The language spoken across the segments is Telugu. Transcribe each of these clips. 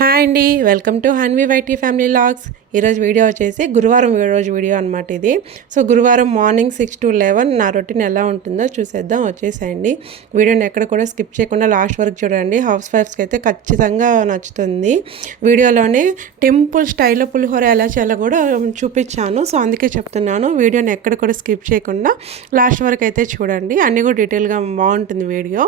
హాయ్ అండి, welcome to Hanvi YT family logs. ఈరోజు వీడియో వచ్చేసి గురువారం రోజు వీడియో అనమాట ఇది. సో గురువారం మార్నింగ్ 6 to 11 నా రొటీన్ ఎలా ఉంటుందో చూసేద్దాం, వచ్చేసేయండి. వీడియోని ఎక్కడ కూడా స్కిప్ చేయకుండా లాస్ట్ వరకు చూడండి. హౌస్ వైఫ్స్కి అయితే ఖచ్చితంగా నచ్చుతుంది. వీడియోలోనే టెంపుల్ స్టైల్లో పులిహోర ఎలా చేయాలో కూడా చూపించాను. సో అందుకే చెప్తున్నాను, వీడియోని ఎక్కడ కూడా స్కిప్ చేయకుండా లాస్ట్ వరకు అయితే చూడండి. అన్నీ కూడా డీటెయిల్గా బాగుంటుంది వీడియో.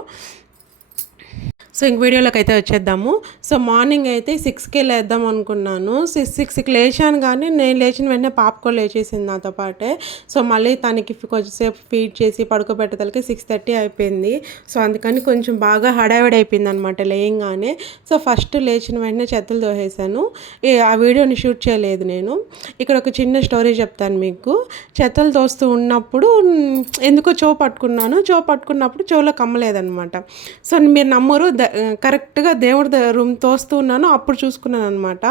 సో ఇంక వీడియోలోకి అయితే వచ్చేద్దాము. సో మార్నింగ్ అయితే 6కే లేద్దాం అనుకున్నాను. 6కి లేచాను, కానీ నేను లేచిన వెంటనే పాప కూడా లేచేసింది నాతో పాటే. సో మళ్ళీ తనకి కొంచెంసేపు ఫీడ్ చేసి పడుకోబెట్టేతలకి 6:30 అయిపోయింది. సో అందుకని కొంచెం బాగా హడావిడి అయిపోయింది అనమాట లేయంగానే. సో ఫస్ట్ లేచిన వెంటనే చెత్తలు దోసేసాను. ఆ వీడియోని షూట్ చేయలేదు నేను. ఇక్కడ ఒక చిన్న స్టోరీ చెప్తాను మీకు. చెత్తలు దోస్తూ ఉన్నప్పుడు ఎందుకో పట్టుకున్నప్పుడు చెవులో కమ్మలేదనమాట. సో మీరు నమ్మరు, కరెక్ట్గా దేవుడి రూమ్ తోస్తూ ఉన్నాను, అప్పుడు చూసుకున్నాను అనమాట.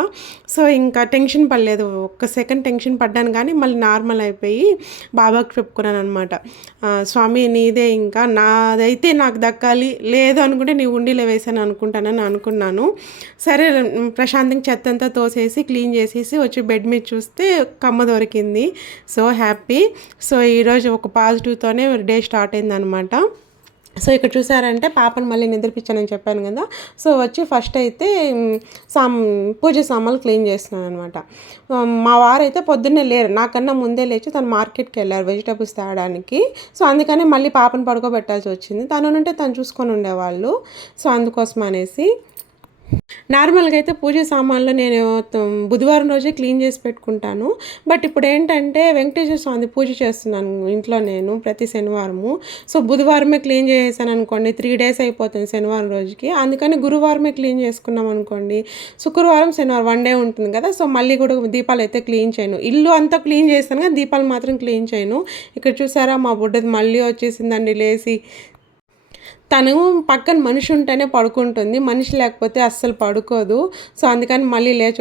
సో ఇంకా టెన్షన్ పడలేదు, ఒక్క సెకండ్ టెన్షన్ పడ్డాను, కానీ మళ్ళీ నార్మల్ అయిపోయి బాబాకి చెప్పుకున్నాను అనమాట. స్వామి నీదే, ఇంకా నాదైతే నాకు దక్కాలి, లేదు అనుకుంటే నీ ఉండిలో వేసాను అనుకుంటానని అనుకున్నాను. సరే ప్రశాంతంగా చెత్త అంతా తోసేసి క్లీన్ చేసేసి వచ్చి బెడ్ మీద చూస్తే కమ్మ దొరికింది. So happy. సో ఈరోజు ఒక పాజిటివ్తోనే డే స్టార్ట్ అయిందనమాట. సో ఇక్కడ చూసారంటే పాపను మళ్ళీ నిద్రపించానని చెప్పాను కదా. సో వచ్చి ఫస్ట్ అయితే పూజ సామాన్లు క్లీన్ చేస్తున్నాను అనమాట. మా వారైతే పొద్దున్నే లేరు, నాకన్నా ముందే లేచి తను మార్కెట్కి వెళ్ళారు వెజిటబుల్స్ తేడానికి. సో అందుకని మళ్ళీ పాపను పడుకోబెట్టాల్సి వచ్చింది. తను ఉంటే తను చూసుకొని ఉండేవాళ్ళు. సో అందుకోసం అనేసి నార్మల్గా అయితే పూజ సామాన్లు నేను బుధవారం రోజే క్లీన్ చేసి పెట్టుకుంటాను. బట్ ఇప్పుడు ఏంటంటే వెంకటేశ్వర స్వామి పూజ చేస్తున్నాను ఇంట్లో నేను ప్రతి శనివారము. సో బుధవారమే క్లీన్ చేసేసాను అనుకోండి, 3 days అయిపోతుంది శనివారం రోజుకి. అందుకని గురువారమే క్లీన్ చేసుకున్నాం అనుకోండి, శుక్రవారం శనివారం 1 day ఉంటుంది కదా. సో మళ్ళీ కూడా దీపాలు అయితే క్లీన్ చేయను. ఇల్లు అంతా క్లీన్ చేస్తాను కానీ దీపాలు మాత్రం క్లీన్ చేయను. ఇక్కడ చూసారా మా బుడ్డది మళ్ళీ వచ్చేసిందండి లేచి. తను పక్కన మనిషి ఉంటేనే పడుకుంటుంది, మనిషి లేకపోతే అస్సలు పడుకోదు. సో అందుకని మళ్ళీ లేచి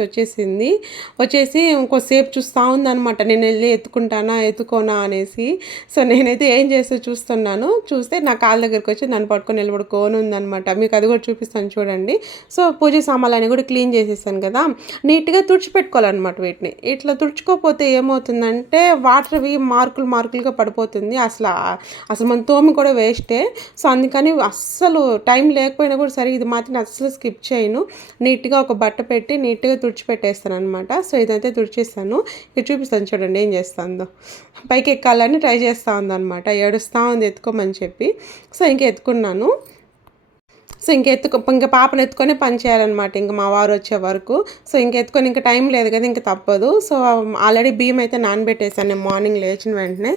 వచ్చేసి ఇంకోసేపు చూస్తూ ఉందనమాట, నేను వెళ్ళి ఎత్తుకోనా అనేసి. సో నేనైతే ఏం చేస్తూ చూస్తున్నాను. చూస్తే నా కాళ్ళ దగ్గరికి వచ్చి నన్ను పట్టుకొని నిలబడుకొని ఉందనమాట. మీకు అది కూడా చూపిస్తాను చూడండి. సో పూజ సామాన్లు కూడా క్లీన్ చేసేసాను కదా, నీట్గా తుడిచిపెట్టుకోవాలన్నమాట. వీటిని ఇట్లా తుడుచుకోకపోతే ఏమవుతుందంటే వాటర్వి మార్కులుగా పడిపోతుంది. అసలు మన తోమి కూడా వేస్టే. సో అందుకని అస్సలు టైం లేకపోయినా కూడా సరే ఇది మాత్రం అస్సలు స్కిప్ చేయను. నీట్గా ఒక బట్ట పెట్టి నీట్గా తుడిచిపెట్టేస్తాను అనమాట. సో ఇదైతే తుడిచేస్తాను. ఇక్కడ చూపిస్తాను చూడండి ఏం చేస్తుందో. పైకి ఎక్కాలని ట్రై చేస్తూ ఉందన్నమాట, ఏడుస్తూ ఉంది ఎత్తుకోమని చెప్పి. సో ఇంక ఎత్తుకున్నాను. సో ఇంకా పాపను ఎత్తుకొని పని చేయాలన్నమాట ఇంకా మా వారు వచ్చే వరకు. సో ఎత్తుకొని ఇంకా టైం లేదు కదా, ఇంకా తప్పదు. సో ఆల్రెడీ బియ్యం అయితే నానబెట్టేసాను నేను మార్నింగ్ లేచిన వెంటనే.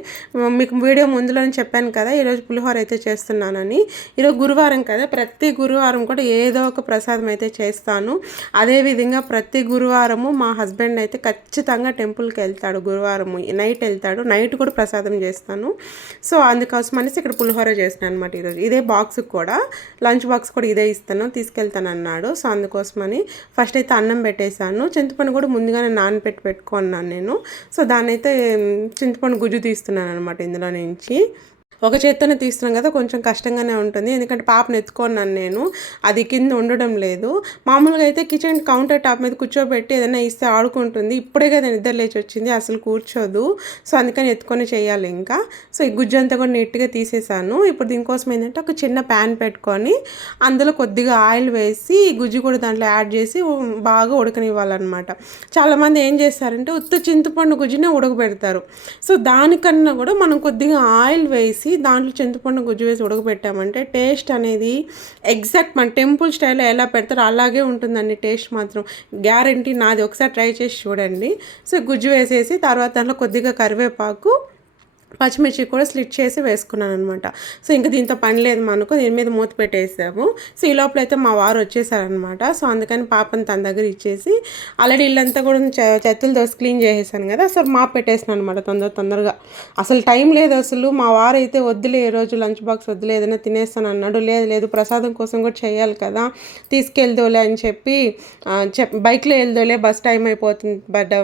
మీకు వీడియో ముందులోనే చెప్పాను కదా ఈరోజు పులిహోర అయితే చేస్తున్నానని. ఈరోజు గురువారం కదా, ప్రతి గురువారం కూడా ఏదో ఒక ప్రసాదం అయితే చేస్తాను. అదేవిధంగా ప్రతి గురువారము మా హస్బెండ్ అయితే ఖచ్చితంగా టెంపుల్కి వెళ్తాడు. గురువారం నైట్ వెళ్తాడు, నైట్ కూడా ప్రసాదం చేస్తాను. సో అందుకోసం అనేసి ఇక్కడ పులిహోర చేస్తాను అనమాట ఈరోజు. ఇదే బాక్స్కి కూడా లంచ్ బాక్స్ కూడా ఇదే ఇస్తాను, తీసుకెళ్తాను అన్నాడు. సో అందుకోసమని ఫస్ట్ అయితే అన్నం పెట్టేశాను. చింతపండు కూడా ముందుగానే పెట్టుకున్నాను నేను. సో దాన్ని అయితే చింతపండు గుజ్జు తీస్తున్నాను అనమాట ఇందులో నుంచి. ఒక చేత్తోనే తీస్తున్నాం కదా, కొంచెం కష్టంగానే ఉంటుంది, ఎందుకంటే పాపను ఎత్తుకున్నాను నేను, అది కింద ఉండడం లేదు. మామూలుగా అయితే కిచెన్ కౌంటర్ టాప్ మీద కూర్చోబెట్టి ఏదైనా ఇస్తే ఆడుకుంటుంది. ఇప్పుడే కదా నిద్ర లేచి వచ్చింది, అసలు కూర్చోదు. సో అందుకని ఎత్తుకొని చేయాలి ఇంకా. సో ఈ గుజ్జు అంతా కూడా నీట్గా తీసేసాను. ఇప్పుడు దీనికోసం ఏంటంటే ఒక చిన్న ప్యాన్ పెట్టుకొని అందులో కొద్దిగా ఆయిల్ వేసి గుజ్జు కూడా దాంట్లో యాడ్ చేసి బాగా ఉడకనివ్వాలన్నమాట. చాలామంది ఏం చేస్తారంటే ఉత్త చింతపండు గుజ్జునే ఉడకబెడతారు. సో దానికన్నా కూడా మనం కొద్దిగా ఆయిల్ వేసి దాంట్లో చింతపండు గుజ్జు వేసి ఉడకబెట్టామంటే టేస్ట్ అనేది ఎగ్జాక్ట్ మన టెంపుల్ స్టైల్లో ఎలా పెడతారో అలాగే ఉంటుందండి. టేస్ట్ మాత్రం గ్యారంటీ నాది, ఒకసారి ట్రై చేసి చూడండి. సో గుజ్జు వేసేసి తర్వాత దాంట్లో కొద్దిగా కరివేపాకు, పచ్చిమిర్చి కూడా స్లిట్ చేసి వేసుకున్నాను అనమాట. సో ఇంకా దీంతో పని లేదు మనకు, దీని మీద మూత పెట్టేసాము. సో ఈ లోపల అయితే మా వారు వచ్చేసారనమాట. సో అందుకని పాపని తన దగ్గర ఇచ్చేసి ఆల్రెడీ ఇల్లంతా కూడా చెత్తలు దోసి క్లీన్ చేసేసాను కదా. సో మాప్ పెట్టేసాను అనమాట తొందరగా. అసలు టైం లేదు అసలు. మా వారు అయితే వద్దులే ఈ రోజు లంచ్ బాక్స్ వద్దులే, ఏదైనా తినేస్తాను అన్నాడు. లేదు ప్రసాదం కోసం కూడా చేయాలి కదా, తీసుకెళ్దోలే అని చెప్పి బైక్లో వెళ్దోలే, బస్ టైం అయిపోతుంది, బట్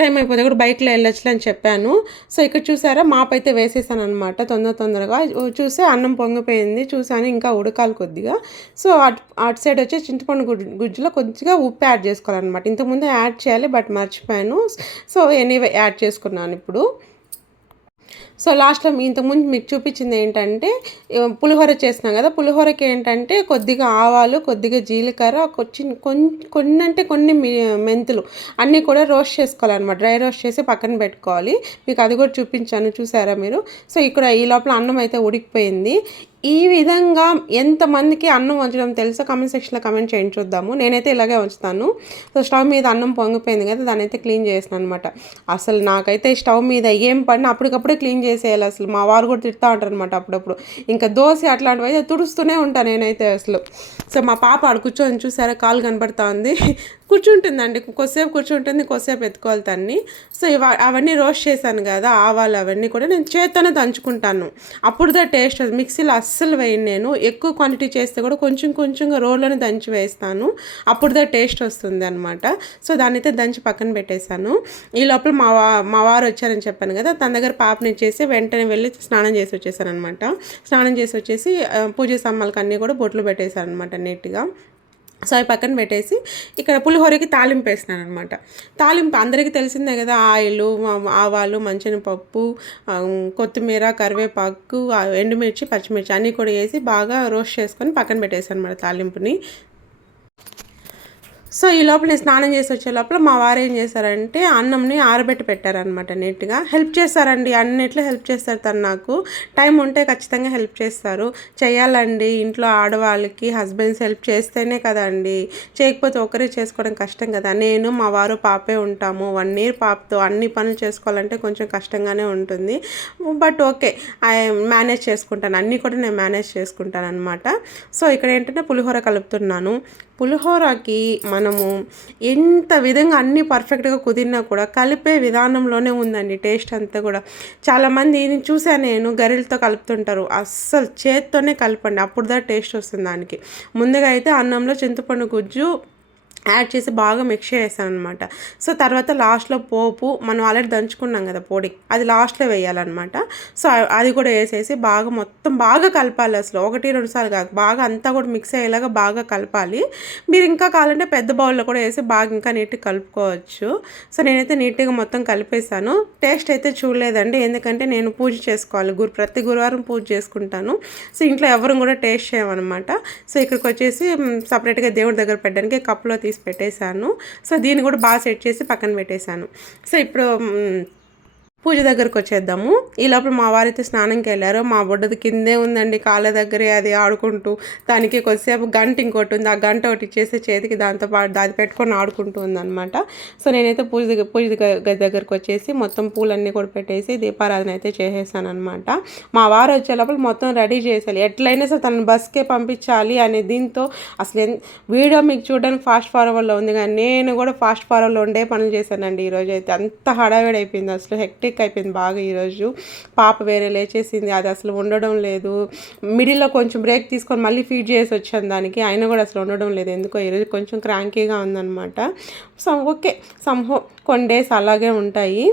టైం అయిపోతే కూడా బైక్లో వెళ్ళొచ్చులే అని చెప్పాను. సో ఇక్కడ చూసారా మాప్ అయితే వేసేసాను అనమాట తొందరగా. చూస్తే అన్నం పొంగిపోయింది, చూసాను ఇంకా ఉడకాలి కొద్దిగా. సో అటు సైడ్ వచ్చి చింతపండు గుజ్జులో కొద్దిగా ఉప్పు యాడ్ చేసుకోవాలన్నమాట. ఇంతకుముందు యాడ్ చేయాలి బట్ మర్చిపోయాను. సో ఎనీవే యాడ్ చేసుకున్నాను ఇప్పుడు. సో లాస్ట్లో ఇంతకుముందు మీకు చూపించింది ఏంటంటే పులిహోర చేసినాం కదా, పులిహోరకి ఏంటంటే కొద్దిగా ఆవాలు, కొద్దిగా జీలకర్ర, కొన్ని అంటే కొన్ని మెంతులు అన్నీ కూడా రోస్ట్ చేసుకోవాలన్నమాట. డ్రై రోస్ట్ చేసి పక్కన పెట్టుకోవాలి. మీకు అది కూడా చూపించాను, చూసారా మీరు. సో ఇక్కడ ఈ లోపల అన్నం అయితే ఉడికిపోయింది. ఈ విధంగా ఎంతమందికి అన్నం వంచడం తెలుసో కామెంట్ సెక్షన్లో కామెంట్ చేయండి చూద్దాము. నేనైతే ఇలాగే ఉంచుతాను. సో స్టవ్ మీద అన్నం పొంగిపోయింది కదా, దాన్ని అయితే క్లీన్ చేసాను అనమాట. అసలు నాకైతే స్టవ్ మీద ఏం పడినా అప్పటికప్పుడే క్లీన్ చేసేయాలి. అసలు మా వారు కూడా తిడతా ఉంటారు అనమాట అప్పుడప్పుడు. ఇంకా దోశ అట్లాంటివి అయితే తుడుస్తూనే ఉంటాను నేనైతే అసలు. సో మా పాప ఆడ కూర్చొని చూసారా కాలు కనపడతా ఉంది. కూర్చుంటుందండి, కొద్దిసేపు కూర్చుంటుంది, కొద్దిసేపు ఎత్తుకోవాలి తన్ని. సో అవన్నీ రోస్ట్ చేశాను కదా ఆవాలు, అవన్నీ కూడా నేను చేత్తోనే దంచుకుంటాను. అప్పుడుదా టేస్ట్ మిక్సీలో అస్సలు వేయను నేను. ఎక్కువ క్వాంటిటీ చేస్తే కూడా కొంచెంగా రోల్లోనే దంచి వేస్తాను, అప్పుడుదా టేస్ట్ వస్తుంది అనమాట. సో దాన్ని అయితే దంచి పక్కన పెట్టేశాను. ఈ లోపల మా వారు వచ్చారని చెప్పాను కదా, తన దగ్గర పాపని ఇచ్చేసి వెంటనే వెళ్ళి స్నానం చేసి వచ్చేసాను అనమాట. స్నానం చేసి వచ్చేసి పూజ సామాన్లకు అన్నీ కూడా బొట్లు పెట్టేశాను అనమాట నీట్గా. సో అవి పక్కన పెట్టేసి ఇక్కడ పులిహోరకి తాలింపు వేసినాను అనమాట. తాలింపు అందరికీ తెలిసిందే కదా, ఆయిల్, ఆవాలు, మంచెనపప్పు, కొత్తిమీర, కరివేపాకు, ఎండుమిర్చి, పచ్చిమిర్చి అన్నీ కూడా వేసి బాగా రోస్ట్ చేసుకొని పక్కన పెట్టేసాను అనమాట తాలింపుని. సో ఈ లోపల నేను స్నానం చేసి వచ్చే లోపల మా వారు ఏం చేశారంటే అన్నంని ఆరబెట్టి పెట్టారనమాట నీట్గా. హెల్ప్ చేస్తారండి, అన్నిట్లో హెల్ప్ చేస్తారు తను నాకు. టైం ఉంటే ఖచ్చితంగా హెల్ప్ చేస్తారు. చేయాలండి, ఇంట్లో ఆడవాళ్ళకి హస్బెండ్స్ హెల్ప్ చేస్తేనే కదండి, చేయకపోతే ఒకరే చేసుకోవడం కష్టం కదా. నేను మా వారు పాపే ఉంటాము. 1 year పాపతో అన్ని పనులు చేసుకోవాలంటే కొంచెం కష్టంగానే ఉంటుంది. బట్ ఓకే, మేనేజ్ చేసుకుంటాను, అన్నీ కూడా నేను మేనేజ్ చేసుకుంటాను అనమాట. సో ఇక్కడ ఏంటంటే పులిహోర కలుపుతున్నాను. పులిహోరకి మనము ఎంత విధంగా అన్నీ పర్ఫెక్ట్గా కుదిరినా కూడా కలిపే విధానంలోనే ఉందండి టేస్ట్ అంతా కూడా. చాలామంది చూసాను నేను గరిలతో కలుపుతుంటారు, అస్సలు చేత్తోనే కలపండి, అప్పుడు టేస్ట్ వస్తుంది దానికి. ముందుగా అయితే అన్నంలో చింతపండు గుజ్జు యాడ్ చేసి బాగా మిక్స్ చేసాను అనమాట. సో తర్వాత లాస్ట్లో పోపు మనం ఆల్రెడీ దంచుకున్నాం కదా పొడి, అది లాస్ట్లో వేయాలన్నమాట. సో అది కూడా వేసేసి బాగా మొత్తం బాగా కలపాలి. అసలు 1-2 సార్లు కాదు, బాగా అంతా కూడా మిక్స్ అయ్యేలాగా బాగా కలపాలి. మీరు ఇంకా కావాలంటే పెద్ద బౌల్లో కూడా వేసి బాగా ఇంకా నీట్గా కలుపుకోవచ్చు. సో నేనైతే నీట్గా మొత్తం కలిపేసాను. టేస్ట్ అయితే చూడలేదండి, ఎందుకంటే నేను పూజ చేసుకోవాలి, ప్రతి గురువారం పూజ చేసుకుంటాను. సో ఇంట్లో ఎవరు కూడా టేస్ట్ చేయమన్నమాట. సో ఇక్కడికి వచ్చేసి సపరేట్గా దేవుడి దగ్గర పెట్టడానికి కప్లో తీసి పెట్టేశాను. సో దీన్ని కూడా బాగా సెట్ చేసి పక్కన పెట్టేశాను. సో ఇప్పుడు పూజ దగ్గరకు వచ్చేద్దాము. ఈ లోపల మా వారైతే స్నానంకి వెళ్ళారు. మా బొడ్డది కిందే ఉందండి, కాళ్ళ దగ్గరే అది ఆడుకుంటూ. దానికి కొద్దిసేపు గంట ఇంకోటి ఉంది, ఆ గంట ఒకటి ఇచ్చేసి చేతికి దాంతో పాటు అది పెట్టుకొని ఆడుకుంటూ ఉందన్నమాట. సో నేనైతే పూజ దగ్గరకు వచ్చేసి మొత్తం పూలన్నీ కూడా పెట్టేసి దీపారాధన అయితే చేసేసాను అనమాట. మా వారు వచ్చే లోపల మొత్తం రెడీ చేసేయాలి, ఎట్లయినా సరే తను బస్కే పంపించాలి అనే దీంతో. అసలు వీడియో మీకు చూడడానికి ఫాస్ట్ ఫార్వర్డ్లో ఉంది, కానీ నేను కూడా ఫాస్ట్ ఫార్వర్డ్లో ఉండే పనులు చేశానండి ఈరోజు అయితే. అంత హడావిడి అయిపోయింది, అసలు హెక్టిక్ అయిపోయింది బాగా ఈరోజు. పాప వేరే లేచేసింది, అది అసలు ఉండడం లేదు. మిడిల్లో కొంచెం బ్రేక్ తీసుకొని మళ్ళీ ఫీడ్ చేసి వచ్చాను దానికి, అయినా కూడా అసలు ఉండడం లేదు ఎందుకో ఈరోజు కొంచెం క్రాంకీగా ఉందన్నమాట. సో ఓకే, సంహో కొన్ని డేస్ అలాగే ఉంటాయి.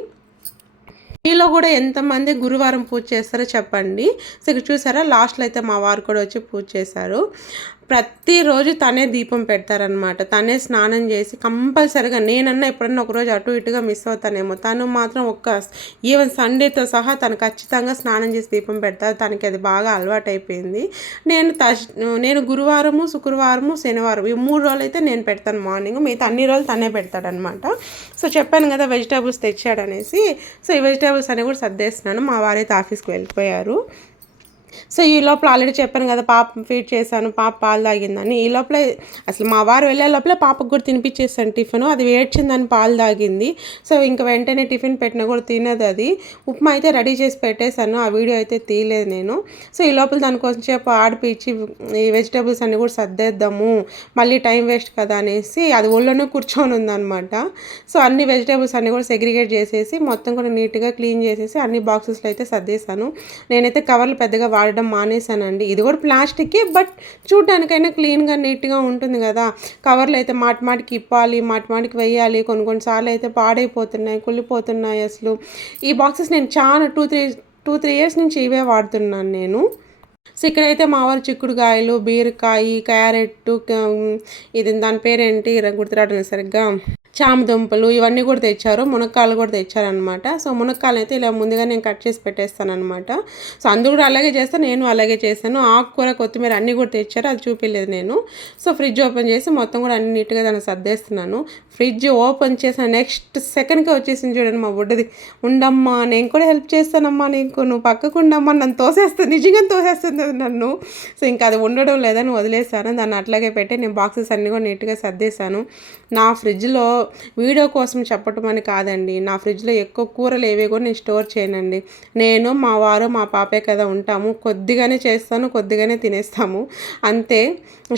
మీలో కూడా ఎంతమంది గురువారం పూజ చేస్తారో చెప్పండి. సో ఇక్కడ చూసారా లాస్ట్లో అయితే మా వారు కూడా వచ్చి పూజ చేశారు. ప్రతిరోజు తనే దీపం పెడతారనమాట, తనే స్నానం చేసి కంపల్సరిగా. నేనన్నా ఎప్పుడన్నా ఒకరోజు అటు ఇటుగా మిస్ అవుతానేమో, తను మాత్రం ఈవెన్ సండేతో సహా తను ఖచ్చితంగా స్నానం చేసి దీపం పెడతారు. తనకి అది బాగా అలవాటు అయిపోయింది. నేను గురువారము, శుక్రవారము, శనివారం ఈ 3 రోజులు అయితే నేను పెడతాను మార్నింగ్, మిగతా అన్ని రోజులు తనే పెడతాడనమాట. సో చెప్పాను కదా వెజిటేబుల్స్ తెచ్చాడనేసి. సో ఈ వెజిటేబుల్స్ అన్నీ కూడా సర్దేస్తున్నాను. మా వారైతే ఆఫీస్కి వెళ్ళిపోయారు. సో ఈ లోపల ఆల్రెడీ చెప్పాను కదా పాప ఫీడ్ చేశాను, పాప పాలు తాగిందని. ఈ లోపల అసలు మా వారు వెళ్ళే లోపల పాపకు కూడా తినిపించేస్తాను టిఫిన్, అది ఏడ్చిందని పాలు తాగింది. సో ఇంకా వెంటనే టిఫిన్ పెట్టినా కూడా తినదు అది. ఉప్మా అయితే రెడీ చేసి పెట్టేశాను, ఆ వీడియో అయితే తీయలేదు నేను. సో ఈ లోపల దాని కొంచెం సేపు ఆడిపించి ఈ వెజిటేబుల్స్ అన్నీ కూడా సర్దేద్దాము, మళ్ళీ టైం వేస్ట్ కదా అనేసి అది ఒళ్ళోనే కూర్చొని ఉందన్నమాట. సో అన్ని వెజిటేబుల్స్ అన్నీ కూడా సెగ్రిగేట్ చేసేసి మొత్తం కూడా నీట్గా క్లీన్ చేసేసి అన్ని బాక్సెస్లో అయితే సర్దేశాను. నేనైతే కవర్లు పెద్దగా వాడడం మానేశానండి. ఇది కూడా ప్లాస్టికే, బట్ చూడడానికైనా క్లీన్గా నీట్గా ఉంటుంది కదా. కవర్లు అయితే మాటికి ఇప్పాలి, మాటికి వేయాలి, కొన్నిసార్లు అయితే పాడైపోతున్నాయి, కుళ్ళిపోతున్నాయి అసలు. ఈ బాక్సెస్ నేను చాలా 2-3 ఇయర్స్ నుంచి ఇవే వాడుతున్నాను నేను. సో ఇక్కడైతే మా వారు చిక్కుడుకాయలు, బీరకాయ, క్యారెట్, ఇది దాని పేరేంటి గుర్తురావడం సరిగ్గా, చామదుంపలు ఇవన్నీ కూడా తెచ్చారు. మునక్కాయలు కూడా తెచ్చారనమాట. సో మునక్కాయలు అయితే ఇలా ముందుగా నేను కట్ చేసి పెట్టేస్తాను అనమాట. సో అందరూ కూడా అలాగే చేస్తాను, నేను అలాగే చేస్తాను. ఆకుకూర, కొత్తిమీర అన్నీ కూడా తెచ్చారు, అది చూపించలేదు నేను. సో ఫ్రిడ్జ్ ఓపెన్ చేసి మొత్తం కూడా అన్ని నీట్గా దాన్ని సర్దేస్తున్నాను. ఫ్రిడ్జ్ ఓపెన్ చేసిన నెక్స్ట్ సెకండ్కే వచ్చేసింది చూడండి మా బుడ్డది. ఉండమ్మా నేను కూడా హెల్ప్ చేస్తానమ్మా, నీకు నువ్వు పక్కకు ఉండమ్మా, నన్ను తోసేస్తుంది, నిజంగా తోసేస్తుంది అది నన్ను. సో ఇంకా అది ఉండడం లేదని వదిలేసాను. దాన్ని అట్లాగే పెట్టి నేను బాక్సెస్ అన్నీ కూడా నీట్గా సర్దేశాను. నా ఫ్రిడ్జ్లో వీడియో కోసం చెప్పటం అని కాదండి, నా ఫ్రిడ్జ్లో ఎక్కువ కూరలు ఏవి కూడా నేను స్టోర్ చేయనండి. నేను, మా వారు, మా పాపే కదా ఉంటాము. కొద్దిగానే చేస్తాను, కొద్దిగానే తినేస్తాము అంతే.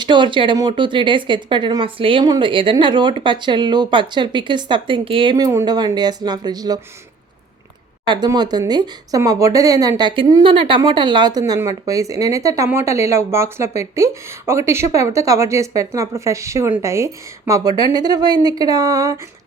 స్టోర్ చేయడము, 2-3 డేస్కి ఎత్తి పెట్టడం అసలు ఏముండవు. ఏదన్నా రోటి పచ్చళ్ళు, పికిల్స్ తప్పితే ఇంకేమీ ఉండవండి అసలు నా ఫ్రిడ్జ్లో. అర్థమవుతుంది. సో మా బొడ్డది ఏంటంటే ఆ కిందన టమోటాలు లాగుతుంది అనమాట పోయేసి. నేనైతే టమోటాలు ఇలా బాక్స్లో పెట్టి ఒక టిష్యూ పేపర్తో కవర్ చేసి పెడతాను, అప్పుడు ఫ్రెష్గా ఉంటాయి. మా బొడ్డని నిద్రపోయింది ఇక్కడ,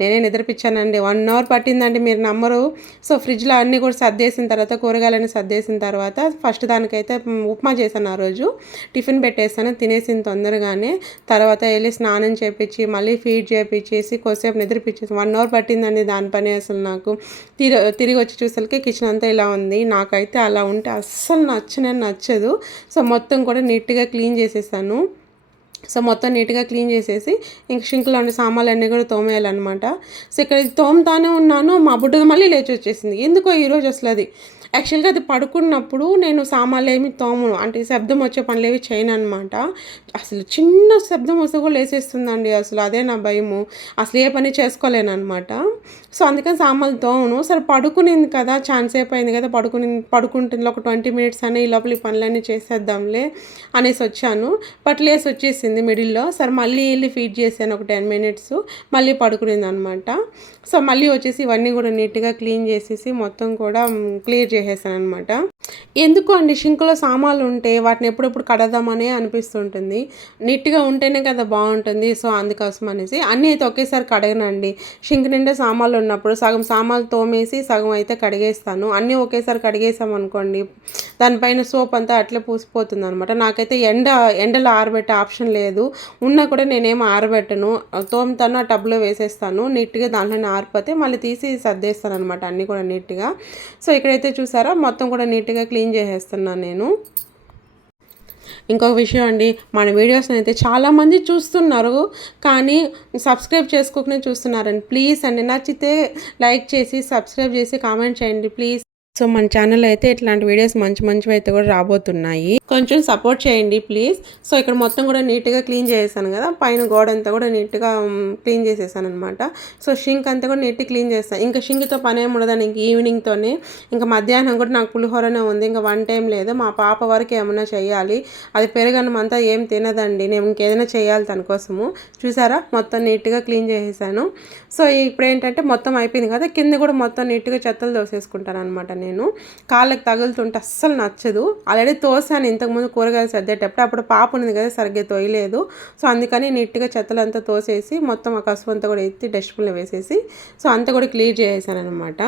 నేనే నిద్రపించానండి. 1 అవర్ పట్టిందండి, మీరు నమ్మరు. సో ఫ్రిడ్జ్లో అన్నీ కూడా సర్దేసిన తర్వాత, కూరగాయలన్నీ సర్దేసిన తర్వాత ఫస్ట్ దానికైతే ఉప్మా చేశాను. ఆ రోజు టిఫిన్ పెట్టేస్తాను, తినేసిన తొందరగానే. తర్వాత వెళ్ళి స్నానం చేపించి మళ్ళీ ఫీడ్ చేపించేసి కొద్దిసేపు నిద్రపించేసి 1 అవర్ పట్టిందండి దాని పని అసలు నాకు. తిరిగి వచ్చి చూసరికి కిచెన్ అంతా ఇలా ఉంది. నాకైతే అలా ఉంటే అస్సలు నచ్చదు. సో మొత్తం కూడా నీట్గా క్లీన్ చేసేసాను. సో మొత్తం నీట్గా క్లీన్ చేసేసి ఇంక షింక్లో ఉండే సామాన్లు అన్నీ కూడా తోమేయాలన్నమాట. సో ఇక్కడ తోముతానే ఉన్నాను, మా బుడ్డది మళ్ళీ లేచి వచ్చేసింది. ఎందుకో ఈరోజు అసలు అది యాక్చువల్గా అది పడుకున్నప్పుడు నేను సామాన్లు ఏమి తోమును, అంటే శబ్దం వచ్చే పనులు ఏవి చేయను అనమాట. అసలు చిన్న శబ్దం వస్తే కూడా లేసేస్తుందండి. అసలు అదే నా భయము, అసలు ఏ పని చేసుకోలేను అనమాట. సో అందుకని సామాన్లు తోమును. సరే పడుకునింది కదా, ఛాన్స్ సేపు అయింది కదా, పడుకుంటుంది, ఒక 20 మినిట్స్ అని ఈ లోపల ఈ పనులన్నీ చేసేద్దాంలే అనేసి వచ్చాను. బట్ లేసి వచ్చేసింది మిడిల్లో. సరే మళ్ళీ వెళ్ళి ఫీడ్ చేశాను ఒక 10 మినిట్స్, మళ్ళీ పడుకునింది అనమాట. సో మళ్ళీ వచ్చేసి ఇవన్నీ కూడా నీట్గా క్లీన్ చేసేసి మొత్తం కూడా క్లియర్ చేసేసాను అనమాట. ఎందుకు అండి, షింక్లో సామాన్లు ఉంటే వాటిని ఎప్పుడెప్పుడు కడదామనే అనిపిస్తుంటుంది. నీట్గా ఉంటేనే కదా బాగుంటుంది. సో అందుకోసం అనేసి అన్నీ అయితే ఒకేసారి కడగనండి. షింక్ నిండా సామాన్లు ఉన్నప్పుడు సగం సామాన్లు తోమేసి సగం అయితే కడిగేస్తాను. అన్నీ ఒకేసారి కడిగేసామనుకోండి, దానిపైన సోప్ అంతా అట్లే పూసిపోతుంది అనమాట. నాకైతే ఎండలో ఆరబెట్టే ఆప్షన్ లేదు. ఉన్నా కూడా నేనేం ఆరబెట్టను, తోముతాను, ఆ టబ్లో వేసేస్తాను. నీట్గా దాంట్లోనే ఆరిపోతే మళ్ళీ తీసి సర్దేస్తాను అనమాట అన్నీ కూడా నీట్గా. సో ఇక్కడైతే చూసారా మొత్తం కూడా నీట్గా క్లీన్ చేసేస్తున్నాను నేను. ఇంకొక విషయం అండి, మన వీడియోస్ని అయితే చాలామంది చూస్తున్నారు, కానీ సబ్స్క్రైబ్ చేసుకోకనే చూస్తున్నారండి. ప్లీజ్ అండి, నచ్చితే లైక్ చేసి సబ్స్క్రైబ్ చేసి కామెంట్ చేయండి ప్లీజ్. సో మన ఛానల్ అయితే ఇట్లాంటి వీడియోస్ మంచివి అయితే కూడా రాబోతున్నాయి, కొంచెం సపోర్ట్ చేయండి ప్లీజ్. సో ఇక్కడ మొత్తం కూడా నీట్గా క్లీన్ చేసేసాను కదా, పైన గోడ అంతా కూడా నీట్గా క్లీన్ చేసేసాను అనమాట. సో షింక్ అంతా కూడా నీట్గా క్లీన్ చేస్తాను. ఇంకా షింక్తో పని ఏమి ఉండదని ఇంక ఈవినింగ్తోనే. ఇంకా మధ్యాహ్నం కూడా నాకు పులిహోరనే ఉంది, ఇంకా 1 టైం లేదు. మా పాప వరకు ఏమైనా చేయాలి, అది పెరుగన్నం అంతా ఏం తినదండి, నేను ఇంకేదైనా చేయాలి తన కోసము. చూసారా మొత్తం నీట్గా క్లీన్ చేసేసాను. సో ఇప్పుడు ఏంటంటే మొత్తం అయిపోయింది కదా, కింద కూడా మొత్తం నీట్గా చెత్తలు దోసేసుకుంటాను అనమాట. నేను కాళ్ళకి తగులుతుంటే అస్సలు నచ్చదు. ఆల్రెడీ తోసాను ఇంతకుముందు కూరగాయలు సర్దేటప్పుడు, అప్పుడు పాప ఉంది కదా సరిగ్గా తోయలేదు. సో అందుకని నీట్గా చెత్తలంతా తోసేసి మొత్తం ఆ కసుపు అంతా కూడా ఎత్తి డస్ట్బిన్లో వేసేసి సో అంతా కూడా క్లియర్ చేసేసాను అనమాట.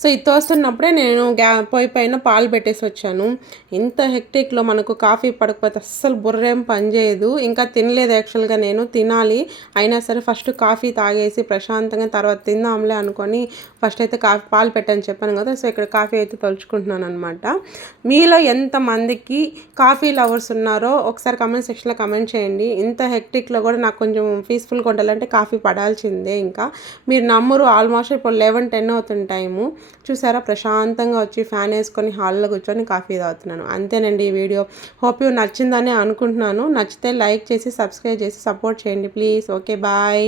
సో ఇది తోస్తున్నప్పుడే నేను పొయ్యి పైన పాలు పెట్టేసి వచ్చాను. ఇంత హెక్టిక్లో మనకు కాఫీ పడకపోతే అస్సలు బుర్రేం పనిచేయదు. ఇంకా తినలేదు యాక్చువల్గా, నేను తినాలి. అయినా సరే ఫస్ట్ కాఫీ తాగేసి ప్రశాంతంగా తర్వాత తిందాంలే అనుకొని ఫస్ట్ అయితే పాలు పెట్టని చెప్పాను కదా. సో ఇక్కడ కాఫీ అయితే తలుచుకుంటున్నాను అనమాట. మీలో ఎంతమందికి కాఫీ లవర్స్ ఉన్నారో ఒకసారి కమెంట్ సెక్షన్లో కమెంట్ చేయండి. ఇంత హెక్టిక్లో కూడా నాకు కొంచెం పీస్ఫుల్గా ఉండాలంటే కాఫీ పడాల్సిందే. ఇంకా మీరు నమ్మరు, ఆల్మోస్ట్ ఇప్పుడు 11-10 అవుతుంది టైము. చూసారా ప్రశాంతంగా వచ్చి ఫ్యాన్ వేసుకొని హాల్లో కూర్చొని కాఫీ తాగుతున్నాను. అంతేనండి ఈ వీడియో. హోప్ యూ నచ్చిందని అనుకుంటున్నాను. నచ్చితే లైక్ చేసి సబ్స్క్రైబ్ చేసి సపోర్ట్ చేయండి ప్లీజ్. Okay bye.